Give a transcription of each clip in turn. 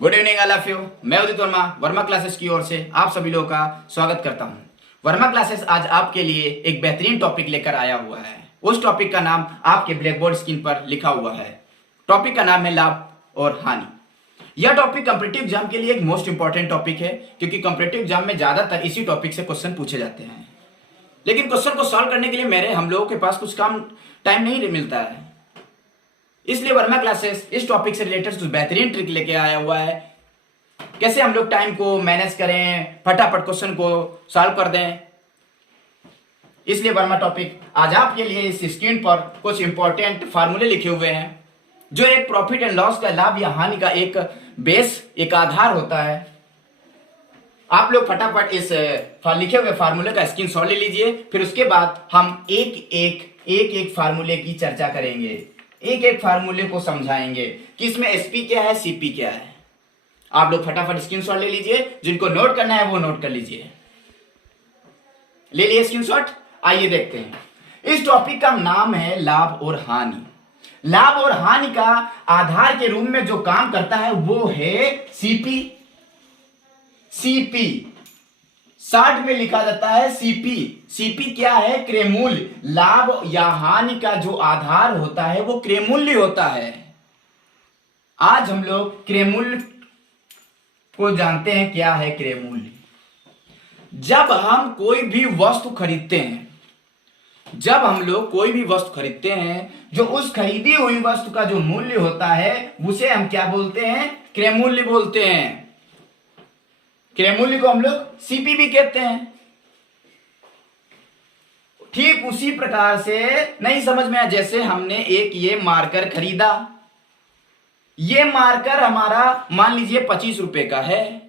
Good evening all of you. मैं उदित Verma Verma classes की ओर से आप सभी लोगों का स्वागत करता हूं। वर्मा क्लासेस आज आपके लिए एक बेहतरीन टॉपिक लेकर आया हुआ है। उस टॉपिक का नाम आपके ब्लैक बोर्ड स्क्रीन पर लिखा हुआ है। टॉपिक का नाम है लाभ और हानि। यह टॉपिक कॉम्पिटिटिव एग्जाम के लिए एक मोस्ट इंपॉर्टेंट टॉपिक है, क्योंकि कॉम्पिटिटिव एग्जाम में ज्यादातर इसी टॉपिक से क्वेश्चन पूछे जाते हैं। लेकिन क्वेश्चन को सॉल्व करने के लिए हम लोगों के पास कुछ टाइम नहीं मिलता है। इसलिए वर्मा क्लासेस इस टॉपिक से रिलेटेड कुछ बेहतरीन ट्रिक लेके आया हुआ है। कैसे हम लोग टाइम को मैनेज करें, फटाफट क्वेश्चन को सॉल्व कर दें। इसलिए वर्मा टॉपिक आज आपके लिए इस स्क्रीन पर कुछ इंपॉर्टेंट फार्मूले लिखे हुए हैं, जो एक प्रॉफिट एंड लॉस का, लाभ या हानि का एक बेस, एक आधार होता है। आप लोग फटाफट इस लिखे हुए फार्मूले का स्क्रीनशॉट ले लीजिए। फिर उसके बाद हम एक फार्मूले की चर्चा करेंगे, एक फार्मूले को समझाएंगे कि इसमें एसपी क्या है, सीपी क्या है। आप लोग फटाफट स्क्रीनशॉट ले लीजिए। जिनको नोट करना है वो नोट कर लीजिए। ले लिए स्क्रीनशॉट? आइए देखते हैं। इस टॉपिक का नाम है लाभ और हानि। लाभ और हानि का आधार के रूप में जो काम करता है वो है सीपी। शॉर्ट में लिखा जाता है सीपी। सीपी क्या है? क्रय मूल्य। लाभ या हानि का जो आधार होता है वो क्रय मूल्य होता है। आज हम लोग क्रय मूल्य को जानते हैं। क्या है क्रय मूल्य? जब हम कोई भी वस्तु खरीदते हैं, जो उस खरीदी हुई वस्तु का जो मूल्य होता है उसे हम क्या बोलते हैं? क्रय मूल्य बोलते हैं। क्रय मूल्य को हम लोग सीपी भी कहते हैं। ठीक उसी प्रकार से नहीं समझ में आया, जैसे हमने एक ये मार्कर खरीदा। ये मार्कर हमारा मान लीजिए 25 रुपए का है।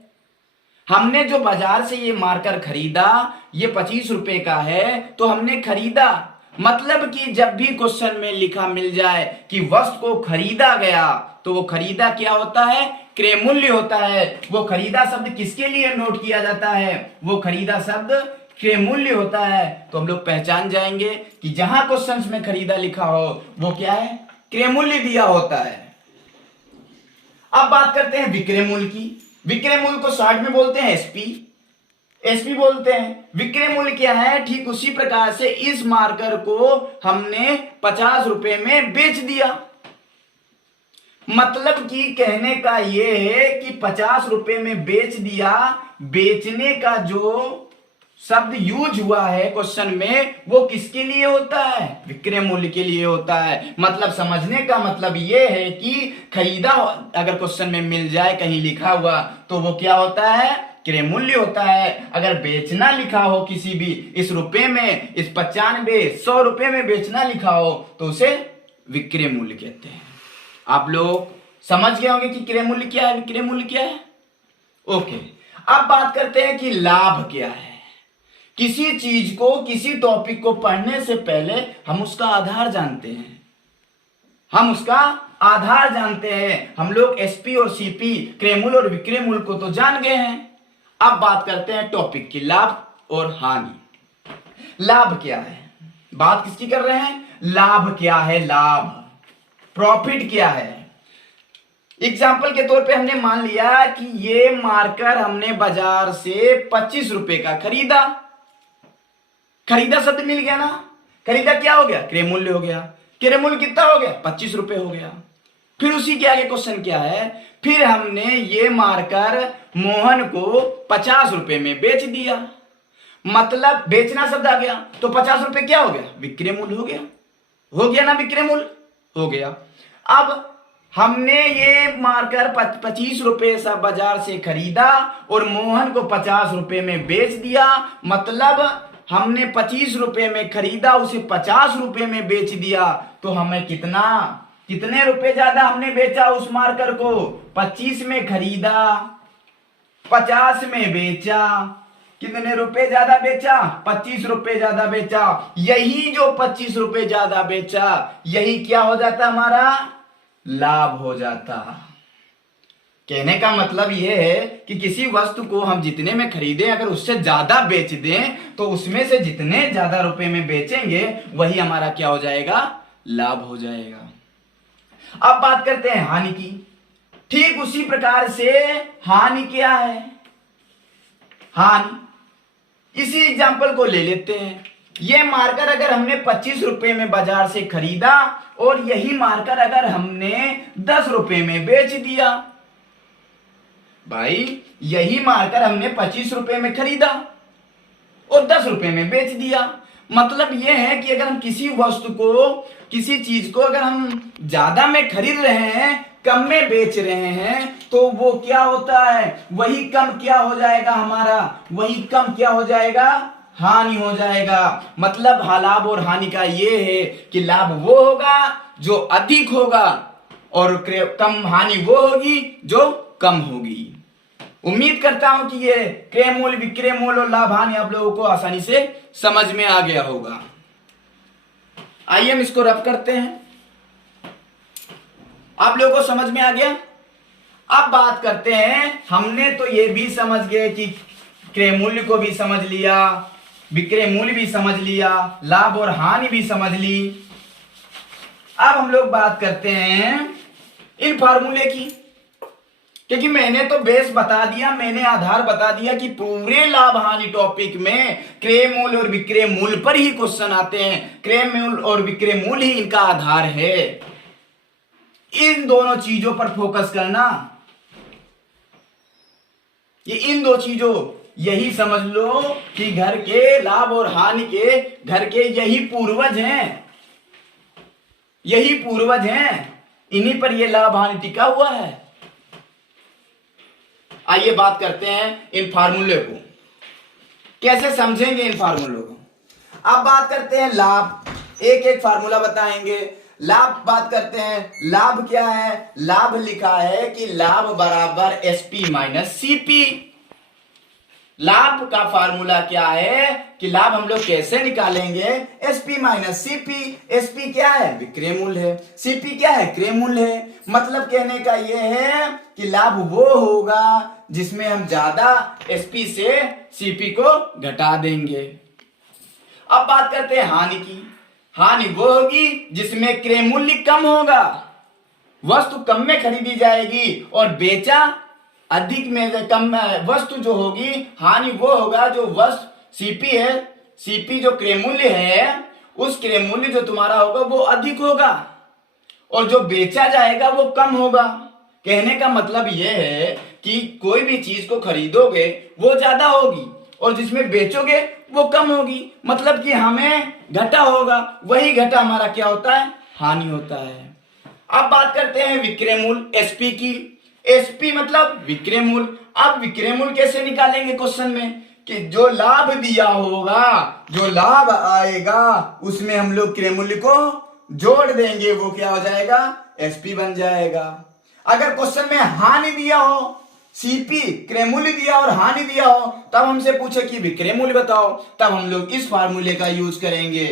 हमने जो बाजार से ये मार्कर खरीदा, ये 25 रुपए का है, तो हमने खरीदा। मतलब कि जब भी क्वेश्चन में लिखा मिल जाए कि वस्तु को खरीदा गया, तो वो खरीदा क्या होता है? क्रय मूल्य होता है। वो खरीदा शब्द किसके लिए नोट किया जाता है? वो खरीदा शब्द क्रय मूल्य होता है। तो हम लोग पहचान जाएंगे कि जहां क्वेश्चन में खरीदा लिखा हो वो क्या है? क्रय मूल्य दिया होता है। अब बात करते हैं विक्रय मूल्य की। विक्रय मूल्य को शॉर्ट में बोलते हैं एसपी बोलते हैं। विक्रय मूल्य क्या है? ठीक उसी प्रकार से इस मार्कर को हमने 50 रुपए में बेच दिया। मतलब कि कहने का यह है कि 50 रुपए में बेच दिया। बेचने का जो शब्द यूज हुआ है क्वेश्चन में वो किसके लिए होता है? विक्रय मूल्य के लिए होता है। मतलब समझने का मतलब यह है कि खरीदा अगर क्वेश्चन में मिल जाए कहीं लिखा हुआ, तो वो क्या होता है? क्रय मूल्य होता है। अगर बेचना लिखा हो किसी भी इस रुपए में, इस 95 100 रुपए में बेचना लिखा हो, तो उसे विक्रय मूल्य कहते हैं। आप लोग समझ गए होंगे कि क्रय मूल्य क्या है, विक्रय मूल्य क्या है। ओके, अब बात करते हैं कि लाभ क्या है। किसी चीज को, किसी टॉपिक को पढ़ने से पहले हम उसका आधार जानते हैं। हम लोग एसपी और सीपी, क्रय मूल्य और विक्रय मूल्य को तो जान गए हैं। अब बात करते हैं टॉपिक की, लाभ और हानि। लाभ क्या है? बात किसकी कर रहे हैं? लाभ क्या है? लाभ, प्रॉफिट क्या है? एग्जाम्पल के तौर पे हमने मान लिया कि ये मार्कर हमने बाजार से 25 रुपए का खरीदा शब्द मिल गया ना। खरीदा क्या हो गया? क्रय मूल्य हो गया। क्रय मूल्य कितना हो गया? 25 रुपए हो गया। फिर उसी के आगे क्वेश्चन क्या है? फिर हमने ये मार्कर मोहन को 50 रुपए में बेच दिया। मतलब बेचना शब्द आ गया, तो 50 रुपए क्या हो गया? विक्रय मूल्य हो गया ना, विक्रय मूल्य हो गया। अब हमने ये मार्कर 25 रुपए से बाजार से खरीदा और मोहन को 50 रुपए में बेच दिया। मतलब हमने 25 रुपए में खरीदा, उसे 50 रुपए में बेच दिया। तो हमें कितने रुपए ज्यादा हमने बेचा उस मार्कर को? 25 में खरीदा, 50 में बेचा। कितने रुपए ज्यादा बेचा? 25 रुपए ज्यादा बेचा। यही जो 25 रुपए ज्यादा बेचा, यही क्या हो जाता? हमारा लाभ हो जाता। कहने का मतलब यह है कि किसी वस्तु को हम जितने में खरीदें, अगर उससे ज्यादा बेच दें, तो उसमें से जितने ज्यादा रुपए में बेचेंगे वही हमारा क्या हो जाएगा? लाभ हो जाएगा। अब बात करते हैं हानि की। ठीक उसी प्रकार से हानि क्या है, हानि। इसी एग्जांपल को ले लेते हैं। ये मार्कर अगर हमने 25 रुपए में बाजार से खरीदा और यही मार्कर अगर हमने 10 रुपए में बेच दिया, भाई यही मार्कर हमने 25 रुपए में खरीदा और 10 रुपए में बेच दिया। मतलब यह है कि अगर हम किसी वस्तु को, किसी चीज को अगर हम ज्यादा में खरीद रहे हैं, कम में बेच रहे हैं, तो वो क्या होता है, वही कम क्या हो जाएगा हमारा, वही कम क्या हो जाएगा, हानि हो जाएगा। मतलब लाभ और हानि का ये है कि लाभ वो होगा जो अधिक होगा और कम हानि वो होगी जो कम होगी। उम्मीद करता हूं कि ये क्रय मूल्य, विक्रय मूल्य और लाभ हानि आप लोगों को आसानी से समझ में आ गया होगा। आइए हम इसको रफ करते हैं। आप लोगों को समझ में आ गया। अब बात करते हैं, हमने तो ये भी समझ गए कि क्रय मूल्य को भी समझ लिया, विक्रय मूल्य भी समझ लिया, लाभ और हानि भी समझ ली। अब हम लोग बात करते हैं इन फार्मूले की, क्योंकि मैंने तो बेस बता दिया, मैंने आधार बता दिया कि पूरे लाभ हानि टॉपिक में क्रय मूल्य और विक्रय मूल्य पर ही क्वेश्चन आते हैं। क्रय मूल्य और विक्रय मूल्य ही इनका आधार है। इन दोनों चीजों पर फोकस करना, ये इन दो चीजों, यही समझ लो कि घर के लाभ और हानि के, घर के यही पूर्वज हैं, यही पूर्वज हैं, इन्हीं पर ये लाभ हानि टिका हुआ है। आइए बात करते हैं इन फार्मूले को, कैसे समझेंगे इन फार्मूलों को। अब बात करते हैं लाभ, एक एक फार्मूला बताएंगे। लाभ बात करते हैं, लाभ क्या है, लाभ लिखा है कि लाभ बराबर एसपी माइनस सीपी। लाभ का फार्मूला क्या है कि लाभ हम लोग कैसे निकालेंगे, एसपी माइनस सीपी। एसपी क्या है, विक्रय मूल्य है, सीपी क्या है, क्रय मूल्य है। मतलब कहने का यह है कि लाभ वो होगा जिसमें हम ज्यादा एसपी से सीपी को घटा देंगे। अब बात करते हैं हानि की। हानि वो होगी जिसमें क्रय मूल्य कम होगा, वस्तु कम में खरीदी जाएगी और बेचा अधिक में, कम वस्तु जो होगी, हानि वो होगा जो वस्तु सीपी है, सीपी जो क्रय मूल्य है, उस क्रय मूल्य जो तुम्हारा होगा वो अधिक होगा और जो बेचा जाएगा वो कम होगा। कहने का मतलब यह है कि कोई भी चीज को खरीदोगे वो ज्यादा होगी और जिसमें बेचोगे वो कम होगी। मतलब कि हमें घाटा होगा, वही घाटा हमारा क्या होता है, हानि होता है। अब बात करते हैं विक्रय मूल्य एसपी की। एसपी मतलब विक्रय मूल्य। अब विक्रय मूल्य कैसे निकालेंगे क्वेश्चन में, कि जो लाभ दिया होगा, जो लाभ आएगा उसमें हम लोग क्रय मूल्य को जोड़ देंगे, वो क्या हो जाएगा, एसपी बन जाएगा। अगर क्वेश्चन में हानि दिया हो, सीपी क्रय मूल्य दिया और हानि दिया हो, तब हमसे पूछे कि विक्रय मूल्य बताओ, तब हम लोग इस फार्मूले का यूज करेंगे।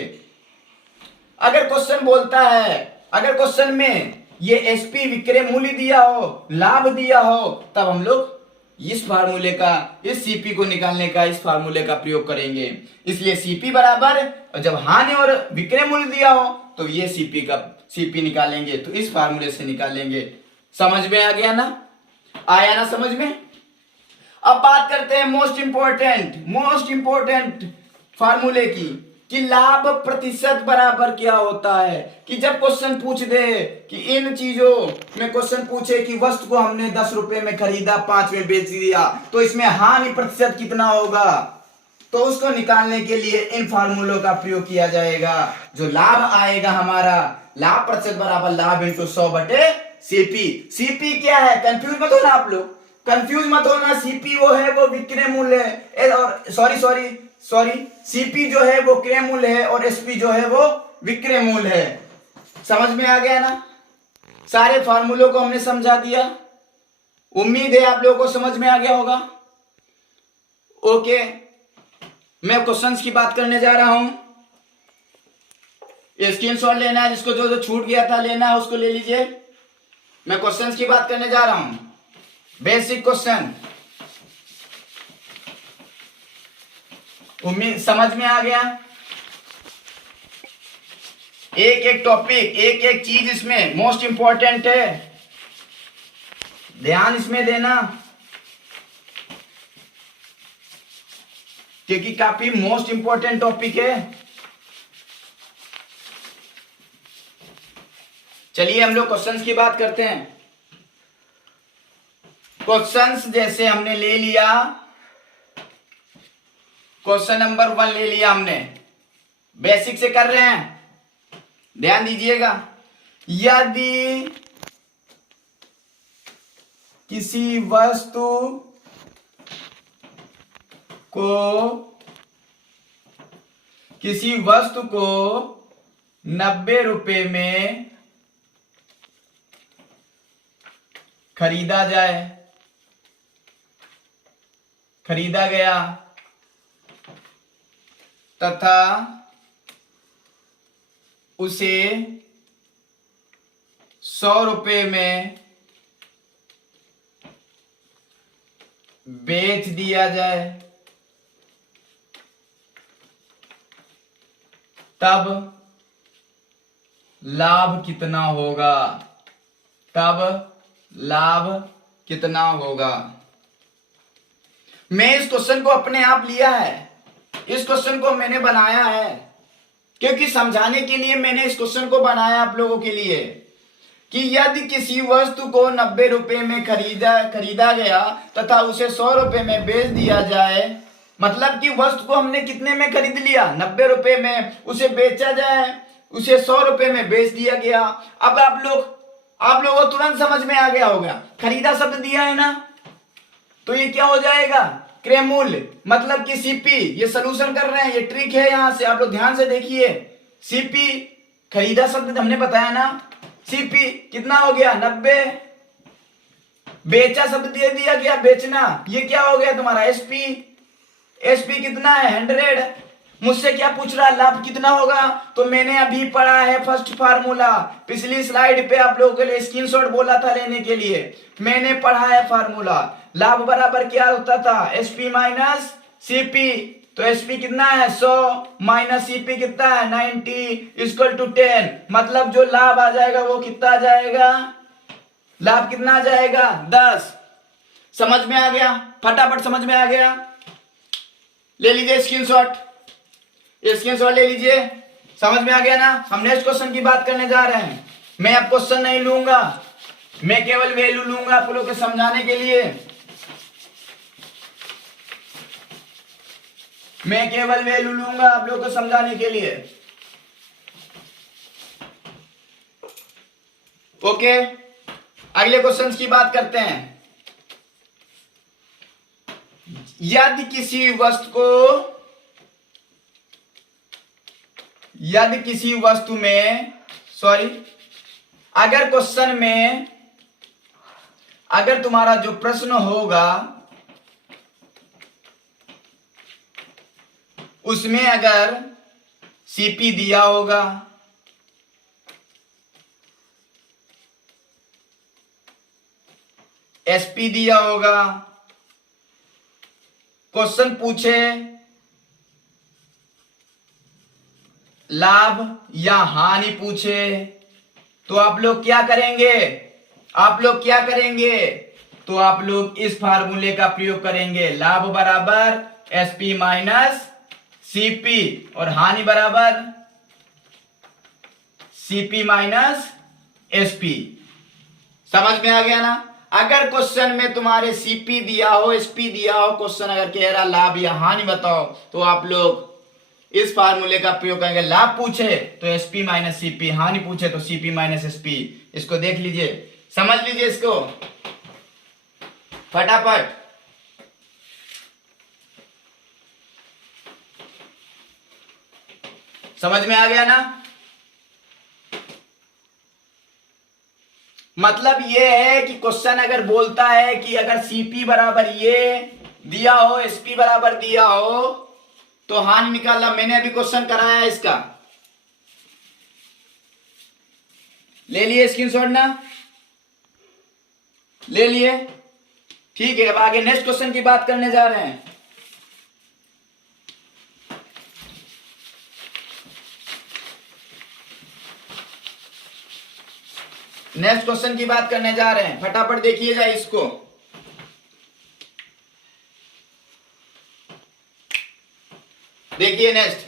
अगर क्वेश्चन बोलता है, अगर क्वेश्चन में ये एसपी विक्रय मूल्य दिया हो, लाभ दिया हो, तब हम लोग इस फार्मूले का, इस सीपी को निकालने का इस फार्मूले का प्रयोग करेंगे। इसलिए सीपी बराबर, और जब हानि और विक्रय मूल्य दिया हो तो ये सीपी का सीपी निकालेंगे, तो इस फार्मूले से निकालेंगे। समझ में आ गया ना, आया ना समझ में। अब बात करते हैं मोस्ट इंपॉर्टेंट फार्मूले की, कि लाभ प्रतिशत बराबर क्या होता है। कि जब क्वेश्चन पूछ दे कि इन चीजों में क्वेश्चन पूछे कि वस्तु को हमने 10 रुपए में खरीदा, 5 में बेच दिया, तो इसमें हानि प्रतिशत कितना होगा, तो उसको निकालने के लिए इन फार्मूलों का प्रयोग किया जाएगा। जो लाभ आएगा हमारा, लाभ प्रतिशत बराबर लाभ इंटू 100 बटे सीपी। सीपी क्या है, कंफ्यूज मत होना आप लोग, कंफ्यूज मत होना। सीपी वो है, वो विक्रय मूल्य है, और सॉरी सीपी जो है वो क्रय मूल्य है और एसपी जो है वो विक्रय मूल्य है। समझ में आ गया ना, सारे फार्मूलों को हमने समझा दिया। उम्मीद है आप लोगों को समझ में आ गया होगा। ओके, मैं क्वेश्चंस की बात करने जा रहा हूं। स्क्रीनशॉट लेना है, जिसको जो जो छूट गया था लेना है उसको ले लीजिए। मैं क्वेश्चंस की बात करने जा रहा हूं, बेसिक क्वेश्चन। उम्मीद समझ में आ गया। एक एक टॉपिक, एक एक चीज इसमें मोस्ट इंपॉर्टेंट है। ध्यान इसमें देना क्योंकि काफी मोस्ट इंपॉर्टेंट टॉपिक है। चलिए हम लोग क्वेश्चंस की बात करते हैं। क्वेश्चंस जैसे हमने ले लिया, क्वेश्चन नंबर 1 ले लिया हमने, बेसिक से कर रहे हैं, ध्यान दीजिएगा। यदि किसी वस्तु को 90 रुपए में खरीदा गया तथा उसे 100 रुपए में बेच दिया जाए, तब लाभ कितना होगा? मैं इस क्वेश्चन को अपने आप लिया है, इस क्वेश्चन को मैंने बनाया है क्योंकि समझाने के लिए मैंने इस क्वेश्चन को बनाया आप लोगों के लिए कि यदि किसी वस्तु को 90 रुपए में खरीदा गया तथा उसे 100 रुपए में बेच दिया जाए, मतलब कि वस्तु को हमने कितने में खरीद लिया? 90 रुपए में, उसे बेचा जाए, उसे 100 रुपए में बेच दिया गया। अब आप लोगों को तुरंत समझ में आ गया होगा, खरीदा शब्द दिया है ना, तो ये क्या हो जाएगा? क्रय मूल्य, मतलब कि सीपी। ये सोल्यूशन कर रहे हैं, ये ट्रिक है, यहां से आप लोग ध्यान से देखिए। सीपी खरीदा शब्द हमने बताया ना, सीपी कितना हो गया? 90। बेचा शब्द दे दिया गया, बेचना, ये क्या हो गया तुम्हारा? एसपी। एसपी कितना है? 100। मुझसे क्या पूछ रहा है? लाभ कितना होगा? तो मैंने अभी पढ़ा है फर्स्ट फार्मूला, पिछली स्लाइड पे आप लोगों के लिए स्क्रीनशॉट बोला था लेने के लिए, मैंने पढ़ा है फार्मूला। लाभ बराबर क्या होता था? SP minus CP. तो एसपी कितना है? 100 माइनस सीपी कितना है? 90 इक्वल टू 10। मतलब जो लाभ आ जाएगा वो कितना आ जाएगा? लाभ कितना आ जाएगा? 10। समझ में आ गया? फटाफट समझ में आ गया? ले लीजिए स्क्रीनशॉट, स्क्रीनशॉट ले लीजिए। समझ में आ गया ना? हम नेक्स्ट क्वेश्चन की बात करने जा रहे हैं। मैं अब क्वेश्चन नहीं लूंगा, मैं केवल वैल्यू लूंगा आप लोगों को समझाने के लिए। मैं केवल वैल्यू लूंगा आप लोगों को समझाने के लिए। ओके, अगले क्वेश्चन की बात करते हैं। यदि किसी वस्तु में अगर क्वेश्चन में, अगर तुम्हारा जो प्रश्न होगा उसमें अगर सीपी दिया होगा, एसपी दिया होगा, क्वेश्चन पूछे लाभ या हानि पूछे, तो आप लोग क्या करेंगे? तो आप लोग इस फार्मूले का प्रयोग करेंगे। लाभ बराबर एसपी माइनस सीपी और हानि बराबर सीपी माइनस एसपी। समझ में आ गया ना? अगर क्वेश्चन में तुम्हारे सीपी दिया हो, एसपी दिया हो, क्वेश्चन अगर कह रहा लाभ या हानि बताओ, तो आप लोग इस फार्मूले का प्रयोग करेंगे। लाभ पूछे तो एसपी माइनस सीपी, हानि पूछे तो सीपी माइनस एसपी। इसको देख लीजिए, समझ लीजिए इसको फटाफट। समझ में आ गया ना? मतलब ये है कि क्वेश्चन अगर बोलता है कि अगर सीपी बराबर ये दिया हो, एसपी बराबर दिया हो, तो हानि निकालना। मैंने अभी क्वेश्चन कराया है इसका, ले लिए स्क्रीनशॉट ना? ले लिए? ठीक है, अब आगे नेक्स्ट क्वेश्चन की बात करने जा रहे हैं। नेक्स्ट क्वेश्चन की बात करने जा रहे हैं, फटाफट देखिएगा इसको। देखिए नेक्स्ट,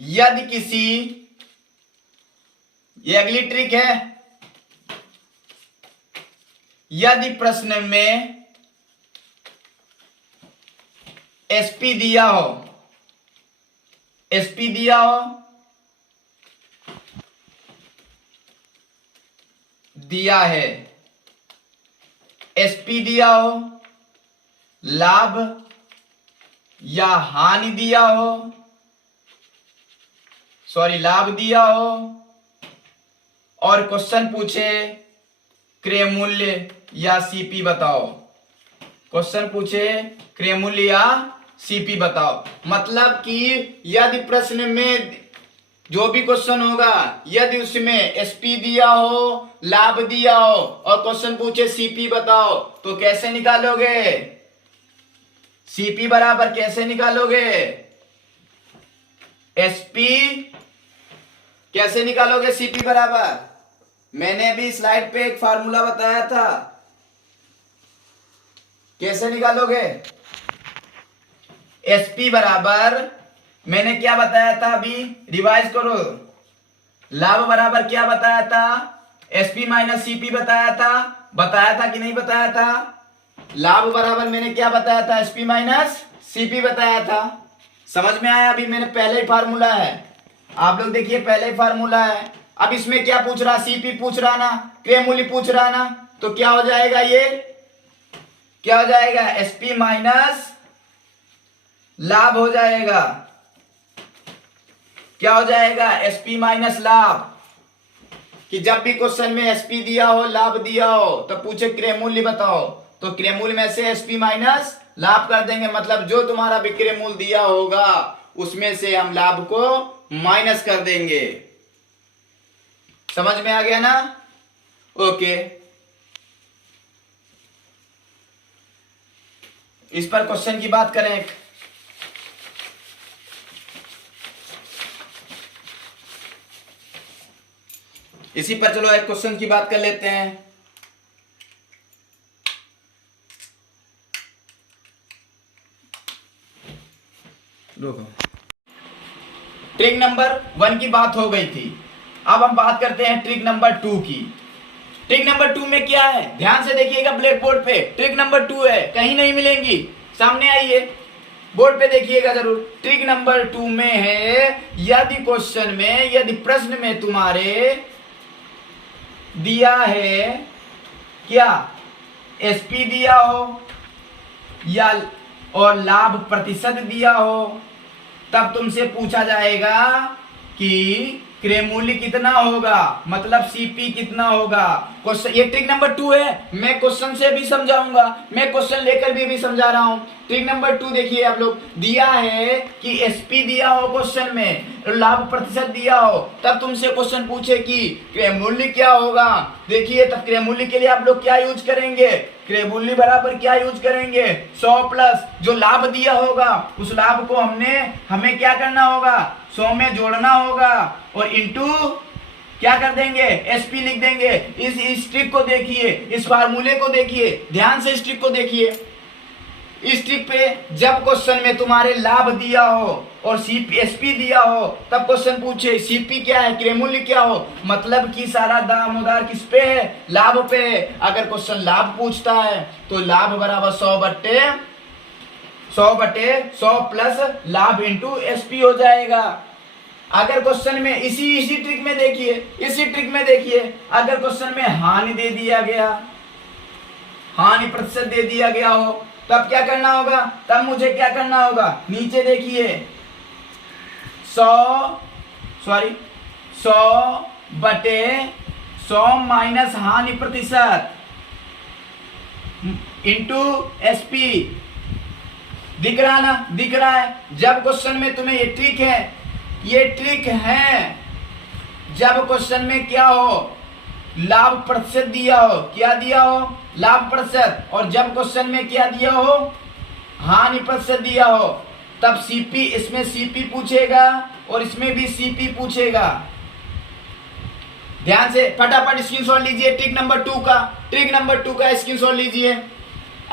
यदि किसी, ये अगली ट्रिक है, यदि प्रश्न में एसपी दिया हो, एसपी दिया हो, दिया है, एसपी दिया हो, लाभ या हानि दिया हो, सॉरी लाभ दिया हो, और क्वेश्चन पूछे क्रय मूल्य या सीपी बताओ, क्वेश्चन पूछे क्रय मूल्य या सीपी बताओ। मतलब कि यदि प्रश्न में जो भी क्वेश्चन होगा, यदि उसमें एसपी दिया हो, लाभ दिया हो और क्वेश्चन पूछे सीपी बताओ, तो कैसे निकालोगे? सीपी बराबर कैसे निकालोगे? एसपी कैसे निकालोगे? सीपी बराबर, मैंने अभी स्लाइड पे एक फार्मूला बताया था, कैसे निकालोगे? एसपी बराबर मैंने क्या बताया था, अभी रिवाइज करो। लाभ बराबर क्या बताया था? एसपी माइनस सीपी बताया था कि नहीं बताया था? लाभ बराबर मैंने क्या बताया था? एसपी माइनस सीपी बताया था। समझ में आया? अभी मैंने पहले ही फार्मूला है, आप लोग देखिए पहले ही फार्मूला है। अब इसमें क्या पूछ रहा? सीपी पूछ रहा ना, क्रय मूल्य पूछ रहा ना, तो क्या हो जाएगा? ये क्या हो जाएगा? एसपी माइनस लाभ हो जाएगा। क्या हो जाएगा? एसपी माइनस लाभ। कि जब भी क्वेश्चन में एसपी दिया हो, लाभ दिया हो, तो पूछे क्रय मूल्य बताओ, तो क्रय मूल्य में से एसपी माइनस लाभ कर देंगे। मतलब जो तुम्हारा विक्रय मूल्य दिया होगा उसमें से हम लाभ को माइनस कर देंगे। समझ में आ गया ना? ओके, इस पर क्वेश्चन की बात करें। इसी पर चलो एक क्वेश्चन की बात कर लेते हैं। ट्रिक नंबर 1 की बात हो गई थी, अब हम बात करते हैं ट्रिक नंबर 2 की। ट्रिक नंबर 2 में क्या है? ध्यान से देखिएगा ब्लैक बोर्ड पे, ट्रिक नंबर 2 है, कहीं नहीं मिलेंगी, सामने आइए बोर्ड पे देखिएगा जरूर। ट्रिक नंबर 2 में है, यदि क्वेश्चन में, यदि प्रश्न में तुम्हारे दिया है क्या? एसपी दिया हो या और लाभ प्रतिशत दिया हो, तब तुमसे पूछा जाएगा कि क्रय मूल्य कितना होगा, मतलब सीपी कितना होगा। क्वेश्चन, ये ट्रिक नंबर 2 है, मैं क्वेश्चन से भी समझाऊंगा, मैं क्वेश्चन लेकर भी समझा रहा हूं। ट्रिक नंबर 2 देखिए आप लोग, दिया है कि एसपी दिया हो क्वेश्चन में, लाभ प्रतिशत दिया हो, तब तुमसे क्वेश्चन पूछे कि क्रय मूल्य क्या होगा। देखिए तब क्रय मूल्य के लिए आप लोग क्या यूज करेंगे? क्रय मूल्य बराबर क्या यूज करेंगे? 100 प्लस जो लाभ दिया होगा उस लाभ को हमें क्या करना होगा? 100 में जोड़ना होगा और इंटू क्या कर देंगे? एसपी लिख देंगे। इस ट्रिक को देखिए, इस फार्मूले को देखिए, ध्यान से इस ट्रिक को देखिए। इस ट्रिक पे जब क्वेश्चन में तुम्हारे लाभ दिया हो और सीपी एसपी दिया हो, तब क्वेश्चन पूछे सीपी क्या है, क्रय मूल्य क्या हो, मतलब कि सारा दामोदार किस पे है? लाभ पे है। अगर क्वेश्चन लाभ पूछता है तो लाभ बराबर 100 बटे 100 प्लस लाभ इंटू एसपी हो जाएगा। अगर क्वेश्चन में इसी ट्रिक में देखिए, इसी ट्रिक में देखिए, अगर क्वेश्चन में हानि दे दिया गया, हानि प्रतिशत दे दिया गया हो, तब क्या करना होगा? तब मुझे क्या करना होगा? नीचे देखिए 100 बटे 100 माइनस हानि प्रतिशत इंटू एसपी। दिख रहा ना? दिख रहा है। जब क्वेश्चन में तुम्हें ये ट्रिक है, ये ट्रिक है, जब क्वेश्चन में क्या हो? लाभ प्रतिशत दिया हो, क्या दिया हो? लाभ प्रतिशत। और जब क्वेश्चन में क्या दिया हो? हानि प्रतिशत दिया हो, तब सीपी, इसमें सीपी पूछेगा और इसमें भी सीपी पूछेगा। ध्यान से फटाफट स्क्रीनशॉट लीजिए ट्रिक नंबर 2 का, ट्रिक नंबर 2 का स्क्रीनशॉट लीजिए।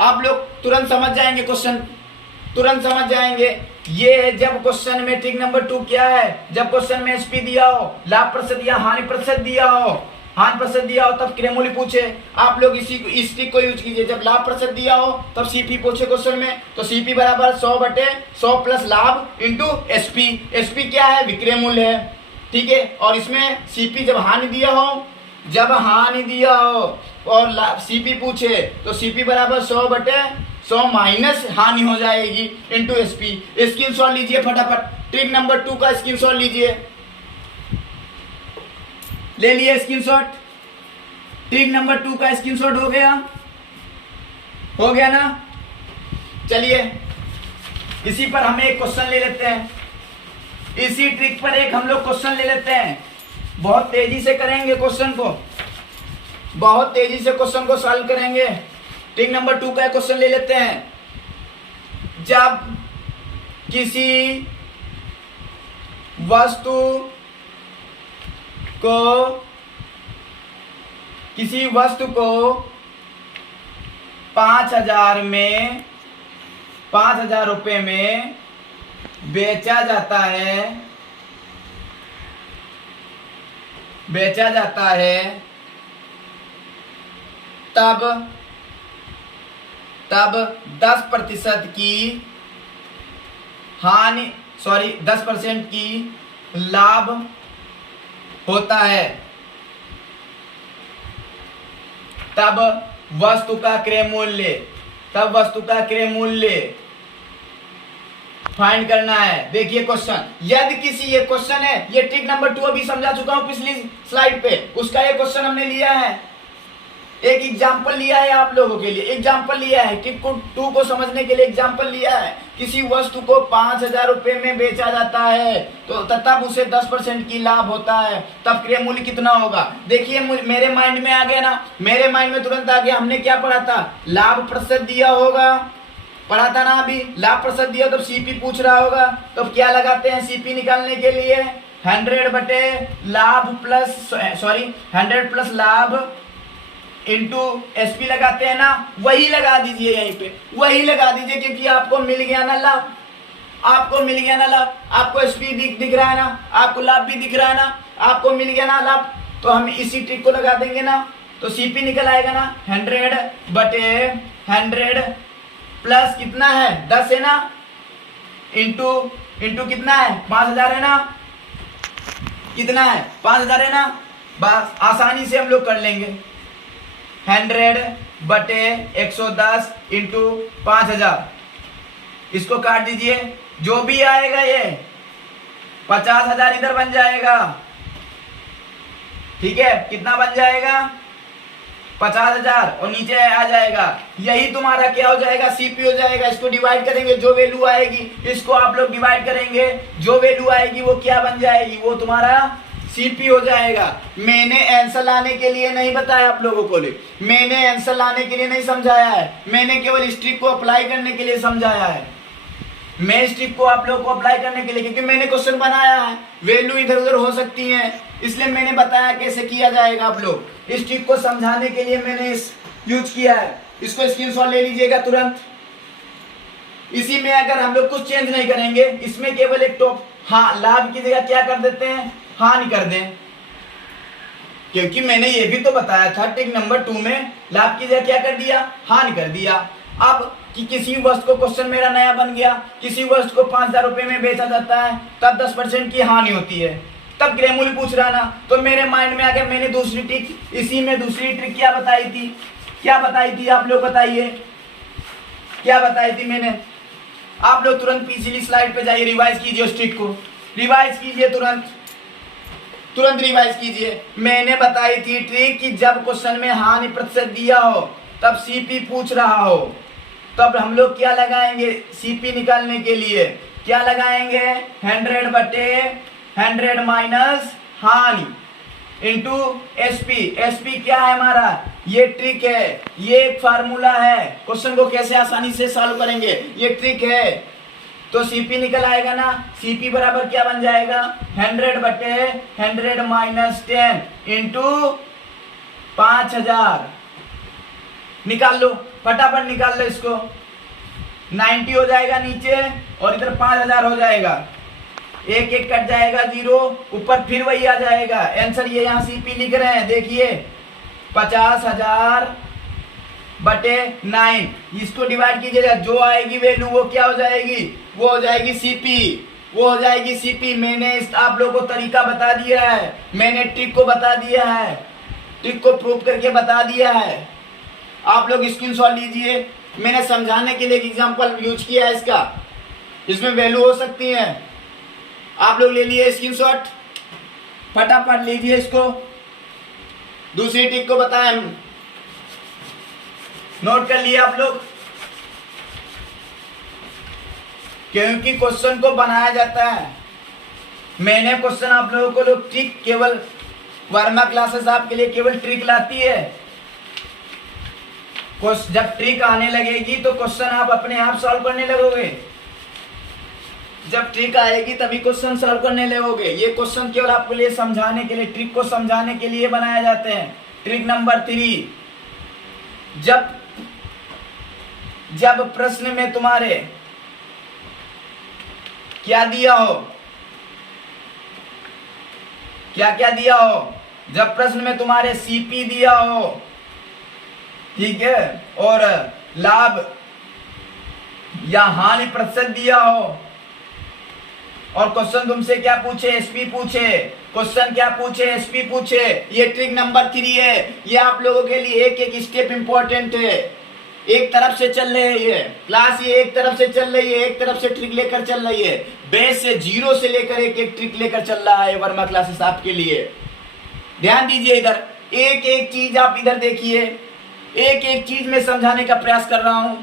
आप लोग तुरंत समझ जाएंगे क्वेश्चन, तुरंत समझ जाएंगे। ये जब क्वेश्चन में ट्रिक नंबर 2 क्या है, जब क्वेश्चन में एसपी दिया हो, लाभ प्रतिशत या हानि प्रतिशत दिया हो, हानि प्रतिशत दिया हो तब क्रय मूल्य पूछे, आप लोग इस ट्रिक को यूज कीजिए। जब लाभ प्रतिशत दिया हो तब सीपी पूछे क्वेश्चन में, तो सीपी बराबर 100/100 प्लस लाभ इंटू एसपी। एसपी क्या है, विक्रय मूल्य है, ठीक है। और इसमें सीपी जब हानि दिया हो, जब हानि दिया हो और सीपी पूछे तो सीपी बराबर 100/100 माइनस हानि हो जाएगी इंटू एसपी। स्क्रीनशॉट लीजिए फटाफट, ट्रिक नंबर 2 का स्क्रीनशॉट लीजिए, ले लिए स्क्रीनशॉट। ट्रिक नंबर 2 का स्क्रीनशॉट हो गया, हो गया ना। चलिए इसी पर हम एक क्वेश्चन ले लेते हैं, इसी ट्रिक पर एक हम लोग क्वेश्चन ले लेते हैं। बहुत तेजी से करेंगे क्वेश्चन को, बहुत तेजी से क्वेश्चन को सॉल्व करेंगे। ट्रिक नंबर 2 का क्वेश्चन ले लेते हैं। जब किसी वस्तु को 5,000 रुपए में बेचा जाता है, तब 10% की हानि 10% की लाभ होता है, तब वस्तु का क्रय मूल्य फाइंड करना है। देखिए क्वेश्चन, यदि किसी, ये क्वेश्चन है, ये ट्रिक नंबर 2 अभी समझा चुका हूं पिछली स्लाइड पे, उसका ये क्वेश्चन हमने लिया है, एक एग्जाम्पल लिया है आप लोगों के लिए, एग्जाम्पल लिया है, ट्रिक 2 को समझने के लिए एग्जाम्पल लिया है। किसी वस्तु को 5,000 रुपए में बेचा जाता है तो तब उसे 10% की लाभ होता है, तब क्रय मूल्य कितना होगा। देखिए मेरे माइंड में आ गया ना, मेरे माइंड में तुरंत आ गया, हमने क्या पढ़ा था, लाभ प्रतिशत दिया होगा, पढ़ा था ना अभी, लाभ प्रतिशत दिया तब सीपी पूछ रहा होगा, तो क्या लगाते हैं सीपी निकालने के लिए, 100 प्लस लाभ इंटू एसपी लगाते हैं ना, वही लगा दीजिए यहीं पे, वही लगा दीजिए, क्योंकि आपको मिल गया ना लाभ, आपको एसपी दिख रहा है ना, आपको लाभ भी दिख रहा है ना, आपको मिल गया ना लाभ, तो हम इसी ट्रिक को लगा देंगे ना, तो सीपी निकल आएगा ना 100/100 प्लस कितना है 10 है ना, इंटू कितना है 5,000 है ना, कितना है 5,000 है ना, बस आसानी से हम लोग कर लेंगे। 100/110 इंटू 5,000, इसको काट दीजिए, जो भी आएगा ये 50,000 इधर बन जाएगा, ठीक है, कितना बन जाएगा 50,000 और नीचे आ जाएगा, यही तुम्हारा क्या हो जाएगा, सीपी हो जाएगा। इसको डिवाइड करेंगे, जो वैल्यू आएगी इसको आप लोग डिवाइड करेंगे, जो वैल्यू आएगी वो क्या बन जाएगी, वो तुम्हारा सीपी हो जाएगा। मैंने आंसर लाने के लिए नहीं बताया आप लोगों को, मैंने आंसर लाने के लिए नहीं समझाया है, मैंने केवल इस ट्रिक को अप्लाई करने के लिए समझाया है। मैं इस ट्रिक को आप लोगों को अप्लाई करने के लिए, क्योंकि मैंने क्वेश्चन बनाया है, वैल्यू इधर उधर हो सकती है, इसलिए मैंने बताया कैसे किया जाएगा। आप लोग इस ट्रिक को समझाने के लिए मैंने इस यूज किया है, इसको स्क्रीनशॉट ले लीजिएगा तुरंत। इसी में अगर हम लोग कुछ चेंज नहीं करेंगे, इसमें केवल एक टॉप लाभ की जगह क्या कर देते हैं, हानि कर दें, क्योंकि मैंने ये भी तो बताया था ट्रिक नंबर 2 में लाभ की जगह क्या कर दिया, हानि कर दिया। अब कि किसी वस्तु को, क्वेश्चन मेरा नया बन गया, किसी वस्तु को 5,000 रुपए में बेचा जाता है तब 10% की हानि होती है, तब क्रय मूल्य पूछ रहा ना, तो मेरे माइंड में आ गया, मैंने दूसरी ट्रिक, इसी में दूसरी ट्रिक क्या बताई थी आप लोग बताइए, क्या बताई थी मैंने। आप लोग तुरंत पिछली स्लाइड पे जाइए, रिवाइज कीजिए उस ट्रिक को, रिवाइज कीजिए तुरंत रिवाइज कीजिए। मैंने बताई थी ट्रिक कि जब क्वेश्चन में हानि प्रतिशत दिया हो, तब सीपी पूछ रहा हो, तब हम लोग क्या लगाएंगे, सीपी निकालने के लिए क्या लगाएंगे, 100/100 माइनस हानि इंटू एसपी। एसपी क्या है हमारा, ये ट्रिक है, ये एक फार्मूला है, क्वेश्चन को कैसे आसानी से सॉल्व करेंगे, ये ट्रिक है। तो सीपी निकल आएगा ना। सीपी बराबर क्या बन जाएगा, 100 बटे 100 माइनस 10 इंटू 5000। निकाल लो, फटाफट निकाल लो इसको। 90 हो जाएगा नीचे और इधर 5000 हो जाएगा। एक एक कट जाएगा, 0 ऊपर फिर वही आ जाएगा। आंसर ये यहाँ सीपी लिख रहे हैं, देखिए 50,000 बटे 9। इसको डिवाइड कीजिएगा, जो आएगी वैल्यू वो क्या हो जाएगी, वो हो जाएगी सीपी, वो हो जाएगी सीपी। मैंने आप लोगों को तरीका बता दिया है, मैंने ट्रिक को बता दिया है, ट्रिक को प्रूव करके बता दिया है। आप लोग स्क्रीनशॉट लीजिए। मैंने समझाने के लिए एक एग्जांपल यूज किया है इसका, इसमें वैल्यू हो सकती है। आप लोग ले लिए स्क्रीनशॉट, फटाफट लीजिए इसको। दूसरी ट्रिक को बताएं, नोट कर लिए आप लोग, क्योंकि क्वेश्चन को बनाया जाता है। मैंने क्वेश्चन आप लोगों को लोग ट्रिक, केवल वर्मा क्लासेस आपके लिए केवल ट्रिक लाती है। जब ट्रिक आने लगेगी तो क्वेश्चन आप अपने आप सॉल्व करने लगोगे। जब ट्रिक आएगी तभी क्वेश्चन सॉल्व करने लगोगे। ये क्वेश्चन केवल आपके लिए समझाने के लिए, ट्रिक को समझाने के लिए बनाए जाते हैं। ट्रिक नंबर 3, जब प्रश्न में तुम्हारे क्या दिया हो, क्या क्या दिया हो, जब प्रश्न में तुम्हारे सीपी दिया हो, ठीक है, और लाभ या हानि प्रतिशत दिया हो, और क्वेश्चन तुमसे क्या पूछे, एसपी पूछे, क्वेश्चन क्या पूछे, एसपी पूछे, ये ट्रिक नंबर 3 है। ये आप लोगों के लिए एक एक स्टेप इंपॉर्टेंट है। एक तरफ से चल रही है ये क्लास, ये एक तरफ से चल रही है, एक तरफ से ट्रिक लेकर चल रही है। बेस से 0 से लेकर एक एक ट्रिक लेकर चल रहा है वर्मा क्लासेस आपके लिए। ध्यान दीजिए, इधर एक एक चीज आप इधर देखिए, एक एक चीज में समझाने का प्रयास कर रहा हूं,